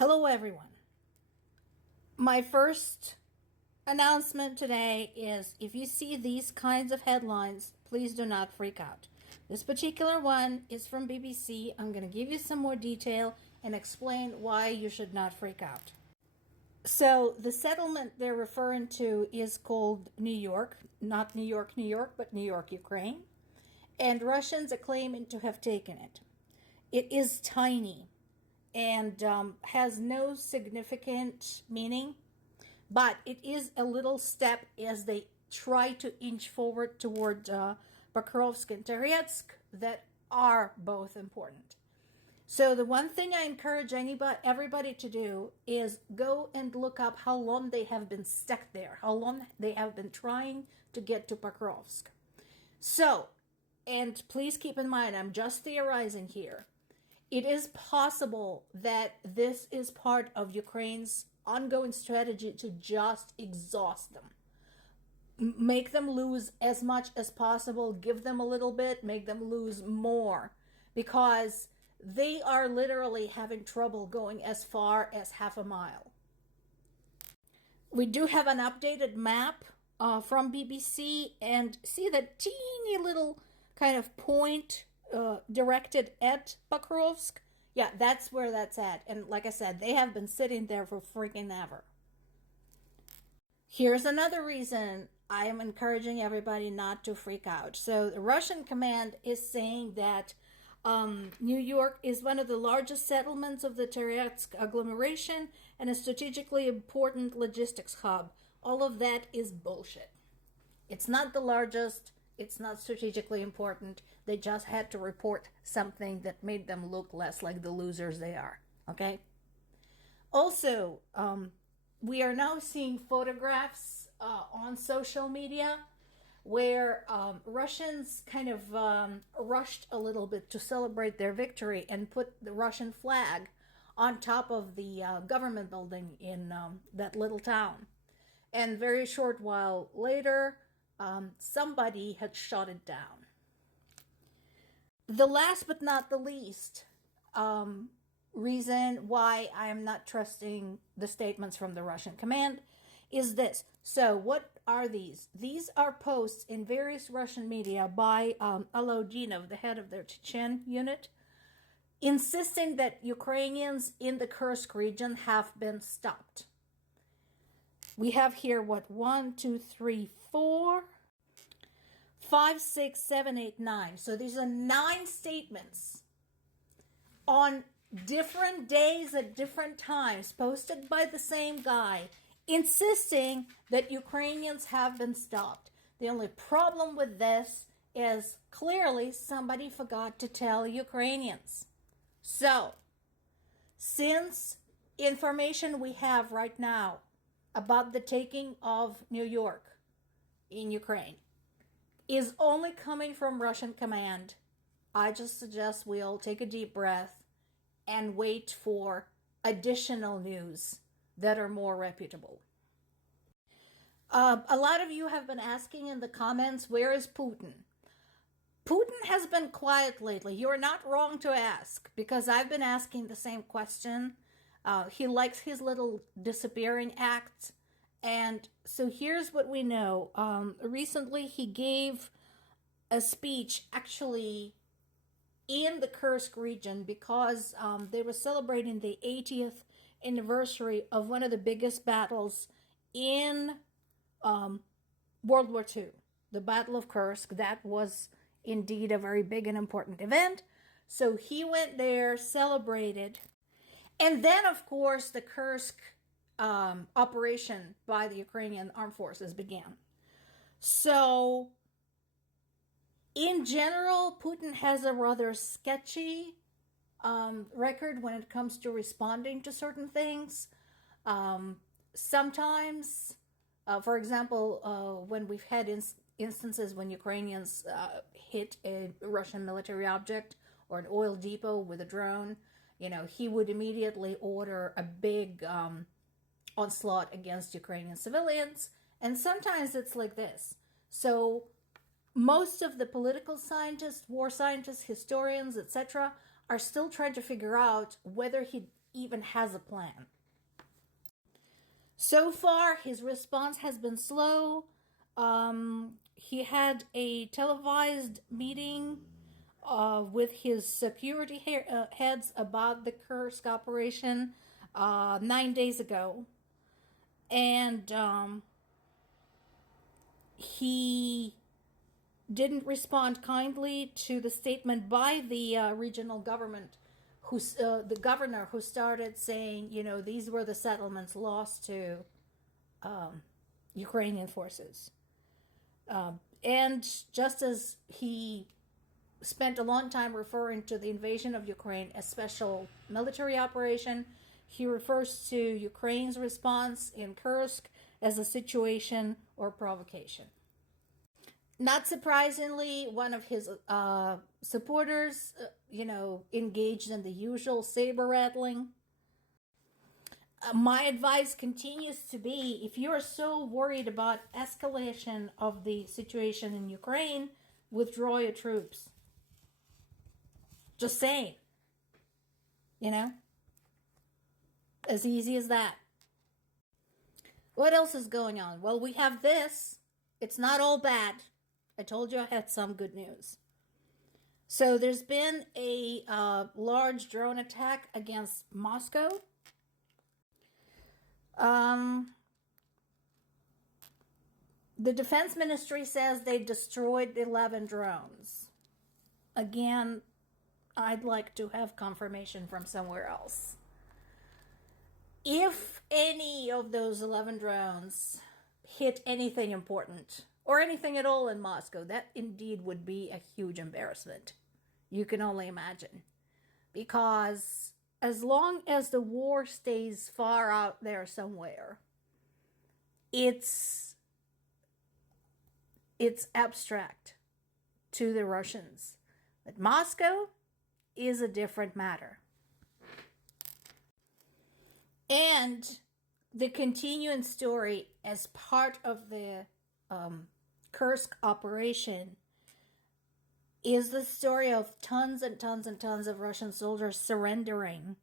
Hello, everyone. My first announcement today is if you see these kinds of headlines, please do not freak out. This particular one is from BBC. I'm going to give you some more detail and explain why you should not freak out. So, the settlement they're referring to is called New York, not New York, New York, but New York, Ukraine. And Russians are claiming to have taken it. It is tiny and has no significant meaning, but it is a little step as they try to inch forward toward Pokrovsk and Donetsk that are both important. So the one thing I encourage everybody to do is go and look up how long they have been stuck there, how long they have been trying to get to Pokrovsk. So, and please keep in mind, I'm just theorizing here. It is possible that this is part of Ukraine's ongoing strategy to just exhaust them. Make them lose as much as possible, give them a little bit, make them lose more, because they are literally having trouble going as far as half a mile. We do have an updated map from BBC, and see that teeny little kind of point directed at Pokrovsk. Yeah, that's where that's at. And like I said, they have been sitting there for freaking ever. Here's another reason I am encouraging everybody not to freak out. So the Russian command is saying that New York is one of the largest settlements of the Donetsk agglomeration and a strategically important logistics hub. All of that is bullshit. It's not the largest. It's not strategically important. They just had to report something that made them look less like the losers they are. Okay? Also, we are now seeing photographs on social media where Russians kind of rushed a little bit to celebrate their victory and put the Russian flag on top of the government building in that little town. And very short while later, somebody had shot it down. The last but not the least reason why I am not trusting the statements from the Russian command is this. So what are these? These are posts in various Russian media by Alodinov, the head of their Chechen unit, insisting that Ukrainians in the Kursk region have been stopped. We have here, 1, 2, 3, 4, 5, 6, 7, 8, 9. So these are 9 statements on different days at different times, posted by the same guy, insisting that Ukrainians have been stopped. The only problem with this is clearly somebody forgot to tell Ukrainians. So, since information we have right now about the taking of New York in Ukraine is only coming from Russian command, I just suggest we all take a deep breath and wait for additional news that are more reputable. A lot of you have been asking in the comments, where is Putin? Putin has been quiet lately. You're not wrong to ask, because I've been asking the same question. He likes his little disappearing acts. And so here's what we know. Recently he gave a speech actually in the Kursk region because they were celebrating the 80th anniversary of one of the biggest battles in World War II. The Battle of Kursk. That was indeed a very big and important event. So he went there, celebrated. And then, of course, the Kursk operation by the Ukrainian armed forces began. So, in general, Putin has a rather sketchy record when it comes to responding to certain things. Sometimes, for example, when we've had instances when Ukrainians hit a Russian military object or an oil depot with a drone, he would immediately order a big onslaught against Ukrainian civilians. And sometimes it's like this. So most of the political scientists, war scientists, historians, etc., are still trying to figure out whether he even has a plan. So far, his response has been slow. He had a televised meeting with his security heads about the Kursk operation 9 days ago. And he didn't respond kindly to the statement by the regional government, the governor who started saying, these were the settlements lost to Ukrainian forces. And just as he spent a long time referring to the invasion of Ukraine as special military operation, he refers to Ukraine's response in Kursk as a situation or provocation. Not surprisingly, one of his supporters, engaged in the usual saber rattling. My advice continues to be, if you're so worried about escalation of the situation in Ukraine, withdraw your troops. Just saying. As easy as that. What else is going on? Well, we have this. It's not all bad. I told you I had some good news. So there's been a large drone attack against Moscow. The Defense Ministry says they destroyed 11 drones. Again, I'd like to have confirmation from somewhere else. If any of those 11 drones hit anything important, or anything at all in Moscow, that indeed would be a huge embarrassment. You can only imagine. Because as long as the war stays far out there somewhere, it's abstract to the Russians. But Moscow is a different matter. And the continuing story as part of the Kursk operation is the story of tons and tons and tons of Russian soldiers surrendering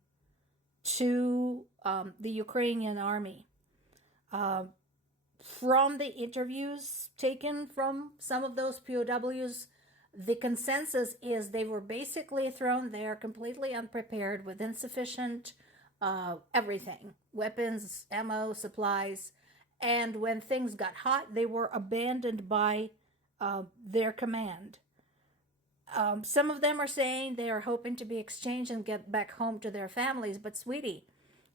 to the Ukrainian army. From the interviews taken from some of those POWs, the consensus is they were basically thrown there completely unprepared with insufficient everything, weapons, ammo, supplies. And when things got hot, they were abandoned by their command. Some of them are saying they are hoping to be exchanged and get back home to their families. But sweetie,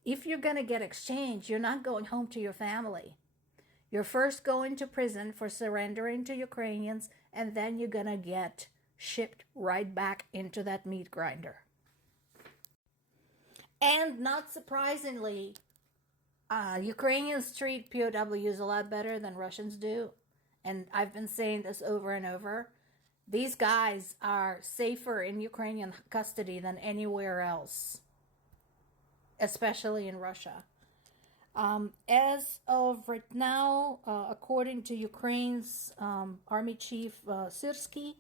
if you're going to get exchanged, you're not going home to your family. You're first going to prison for surrendering to Ukrainians, and then you're going to get shipped right back into that meat grinder. And not surprisingly, Ukrainians treat POWs a lot better than Russians do. And I've been saying this over and over. These guys are safer in Ukrainian custody than anywhere else, especially in Russia. As of right now, according to Ukraine's Army Chief Syrsky,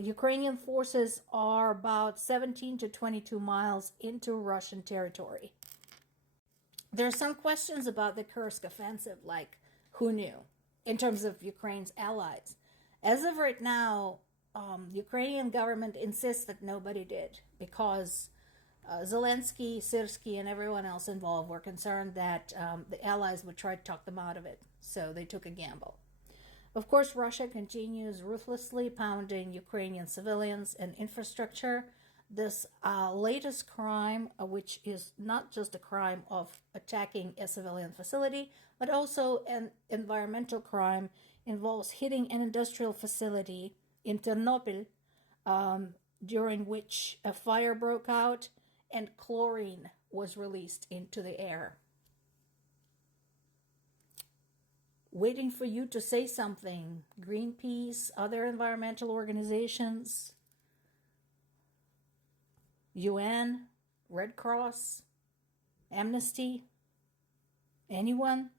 Ukrainian forces are about 17 to 22 miles into Russian territory. There are some questions about the Kursk offensive, like who knew, in terms of Ukraine's allies. As of right now, Ukrainian government insists that nobody did, because Zelensky, Syrsky, and everyone else involved were concerned that the allies would try to talk them out of it, so they took a gamble. Of course, Russia continues ruthlessly pounding Ukrainian civilians and infrastructure. This latest crime, which is not just a crime of attacking a civilian facility, but also an environmental crime, involves hitting an industrial facility in Ternopil, during which a fire broke out and chlorine was released into the air. Waiting for you to say something. Greenpeace, other environmental organizations, UN, Red Cross, Amnesty, anyone?